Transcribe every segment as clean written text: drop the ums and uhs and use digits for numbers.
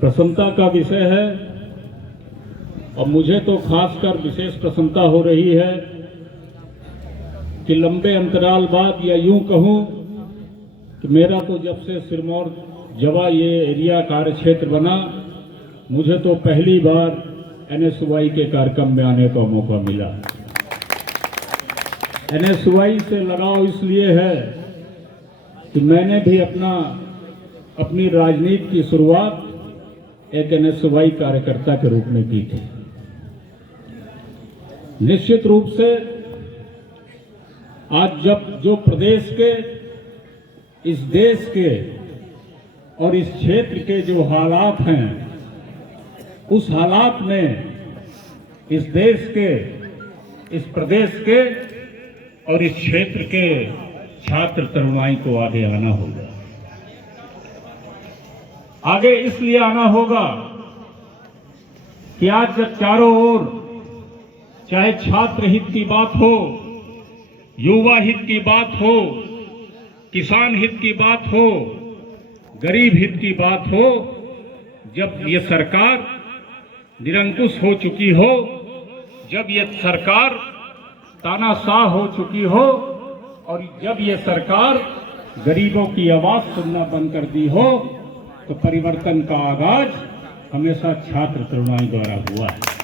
प्रसन्नता का विषय है और मुझे तो खासकर विशेष प्रसन्नता हो रही है कि लंबे अंतराल बाद, या यूं कहूं कि मेरा तो जब से सिरमौर जवा ये एरिया कार्य क्षेत्र बना, मुझे तो पहली बार NSY के कार्यक्रम में आने का मौका मिला। NSY से लगाव इसलिए है कि मैंने भी अपनी राजनीति की शुरुआत एक NSY कार्यकर्ता के रूप में की थी। निश्चित रूप से आज जब जो प्रदेश के, इस देश के और इस क्षेत्र के जो हालात हैं, उस हालात में इस देश के, इस प्रदेश के और इस क्षेत्र के छात्र तरुणाई को आगे आना होगा। आगे इसलिए आना होगा कि आज जब चारों ओर चाहे छात्र हित की बात हो, युवा हित की बात हो, किसान हित की बात हो, गरीब हित की बात हो, जब ये सरकार निरंकुश हो चुकी हो, जब ये सरकार तानाशाह हो चुकी हो और जब ये सरकार गरीबों की आवाज सुनना बंद कर दी हो, तो परिवर्तन का आगाज हमेशा छात्र तरुणाई द्वारा हुआ है।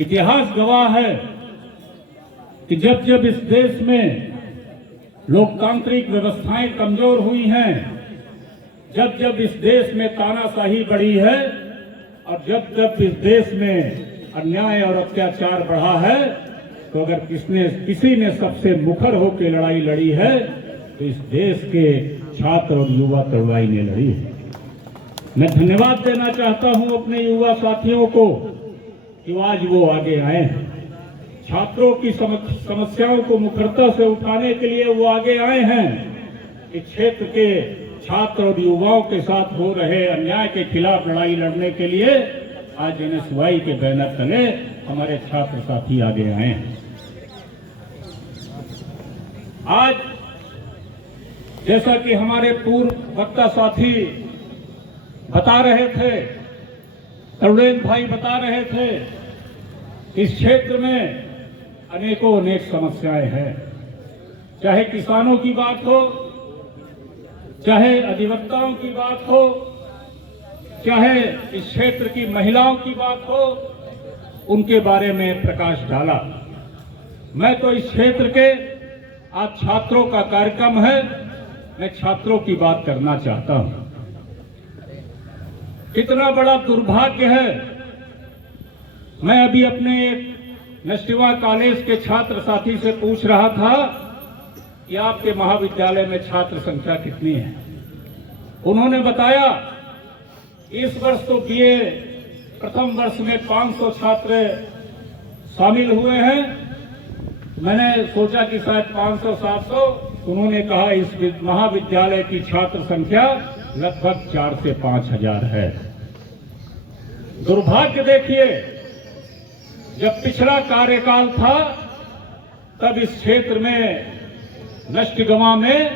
इतिहास गवाह है कि जब जब इस देश में लोकतांत्रिक व्यवस्थाएं कमजोर हुई हैं, जब जब इस देश में तानाशाही बढ़ी है और जब जब इस देश में अन्याय और अत्याचार बढ़ा है, तो अगर किसी ने सबसे मुखर होकर लड़ाई लड़ी है तो इस देश के छात्र और युवा तरुणाई ने लड़ी है। मैं धन्यवाद देना चाहता हूं अपने युवा साथियों को कि आज वो आगे आए हैं। छात्रों की समस्याओं को मुखरता से उठाने के लिए वो आगे आए हैं। इस क्षेत्र के छात्र और युवाओं के साथ हो रहे अन्याय के खिलाफ लड़ाई लड़ने के लिए आज NSY के बैनर तले हमारे छात्र साथी आगे आए हैं। आज जैसा कि हमारे पूर्व वक्ता साथी बता रहे थे, तरुणेंद्र भाई बता रहे थे, इस क्षेत्र में अनेक समस्याएं हैं। चाहे किसानों की बात हो, चाहे अधिवक्ताओं की बात हो, चाहे इस क्षेत्र की महिलाओं की बात हो, उनके बारे में प्रकाश डाला। मैं तो इस क्षेत्र के, आज छात्रों का कार्यक्रम है, मैं छात्रों की बात करना चाहता हूं। कितना बड़ा दुर्भाग्य है। मैं अभी अपने नष्टिवा कॉलेज के छात्र साथी से पूछ रहा था कि आपके महाविद्यालय में छात्र संख्या कितनी है। उन्होंने बताया इस वर्ष तो BA प्रथम वर्ष में 500 छात्र शामिल हुए हैं। मैंने सोचा कि शायद 500-700। उन्होंने कहा इस महाविद्यालय की छात्र संख्या लगभग 4 से 5 हजार है। दुर्भाग्य देखिए, जब पिछला कार्यकाल था तब इस क्षेत्र में नष्टगवा में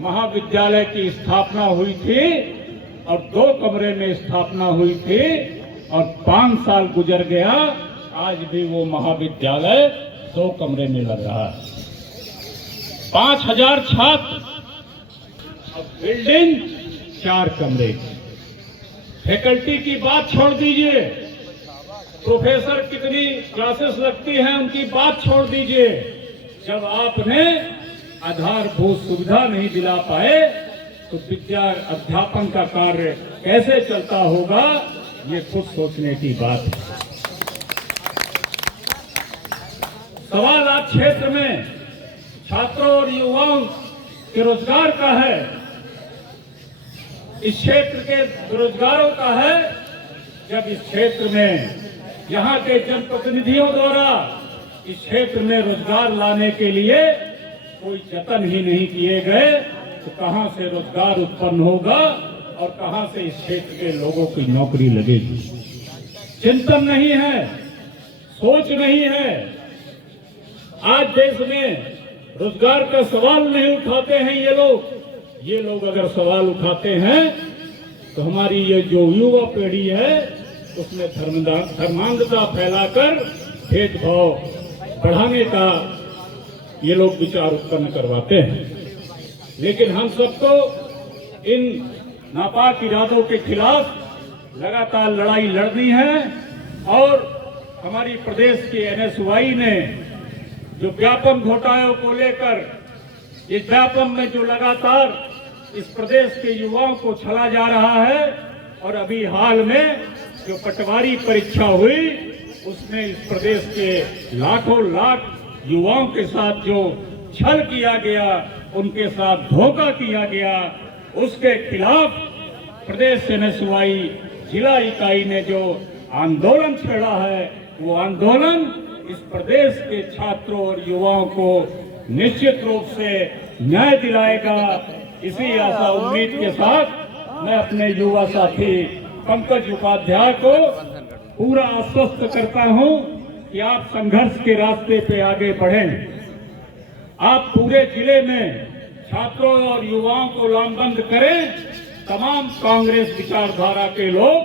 महाविद्यालय की स्थापना हुई थी और 2 कमरे में स्थापना हुई थी और 5 साल गुजर गया, आज भी वो महाविद्यालय 2 कमरे में लग रहा है। 5000 छात्र, बिल्डिंग 4 कमरे। फैकल्टी की बात छोड़ दीजिए, प्रोफेसर कितनी क्लासेस लगती हैं उनकी बात छोड़ दीजिए। जब आपने आधारभूत सुविधा नहीं दिला पाए तो विद्या अध्यापन का कार्य कैसे चलता होगा, ये खुद सोचने की बात है। सवाल आज क्षेत्र में छात्रों और युवाओं के रोजगार का है, इस क्षेत्र के बेरोजगारों का है। जब इस क्षेत्र में यहाँ के जनप्रतिनिधियों द्वारा इस क्षेत्र में रोजगार लाने के लिए कोई जतन ही नहीं किए गए, तो कहां से रोजगार उत्पन्न होगा और कहां से इस क्षेत्र के लोगों की नौकरी लगेगी। चिंतन नहीं है, सोच नहीं है। आज देश में रोजगार का सवाल नहीं उठाते हैं ये लोग अगर सवाल उठाते हैं तो हमारी ये जो युवा पीढ़ी है उसमें धर्मांधता फैलाकर भेदभाव बढ़ाने का ये लोग विचार उत्पन्न करवाते हैं। लेकिन हम सबको इन नापाक इरादों के खिलाफ लगातार लड़ाई लड़नी है और हमारी प्रदेश के एनएसयूआई ने जो व्यापम घोटालों को लेकर इस व्यापम में जो लगातार इस प्रदेश के युवाओं को छला जा रहा है और अभी हाल में जो पटवारी परीक्षा हुई उसमें इस प्रदेश के लाखों लाख युवाओं के साथ जो छल किया गया, उनके साथ धोखा किया गया, उसके खिलाफ प्रदेश एनएसयूआई जिला इकाई ने जो आंदोलन छेड़ा है वो आंदोलन इस प्रदेश के छात्रों और युवाओं को निश्चित रूप से न्याय दिलाएगा। इसी आशा उम्मीद के साथ मैं अपने युवा साथी पंकज उपाध्याय को पूरा आश्वस्त करता हूं कि आप संघर्ष के रास्ते पे आगे बढ़ें। आप पूरे जिले में छात्रों और युवाओं को लामबंद करें। तमाम कांग्रेस विचारधारा के लोग,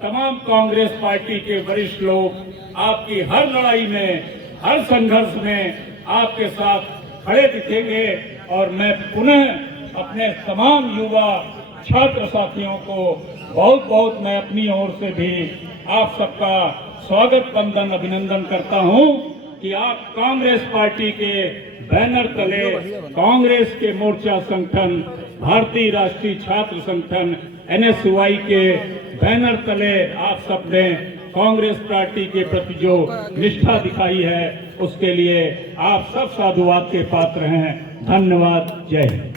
तमाम कांग्रेस पार्टी के वरिष्ठ लोग आपकी हर लड़ाई में, हर संघर्ष में आपके साथ खड़े दिखेंगे। और मैं पुनः अपने तमाम युवा छात्र साथियों को बहुत बहुत मैं अपनी ओर से भी आप सबका स्वागत वंदन अभिनंदन करता हूं कि आप कांग्रेस पार्टी के बैनर तले, कांग्रेस के मोर्चा संगठन, भारतीय राष्ट्रीय छात्र संगठन एनएसयूआई के बैनर तले आप सबने कांग्रेस पार्टी के प्रति जो निष्ठा दिखाई है उसके लिए आप सब साधुवाद के पात्र हैं। धन्यवाद। जय हिंद।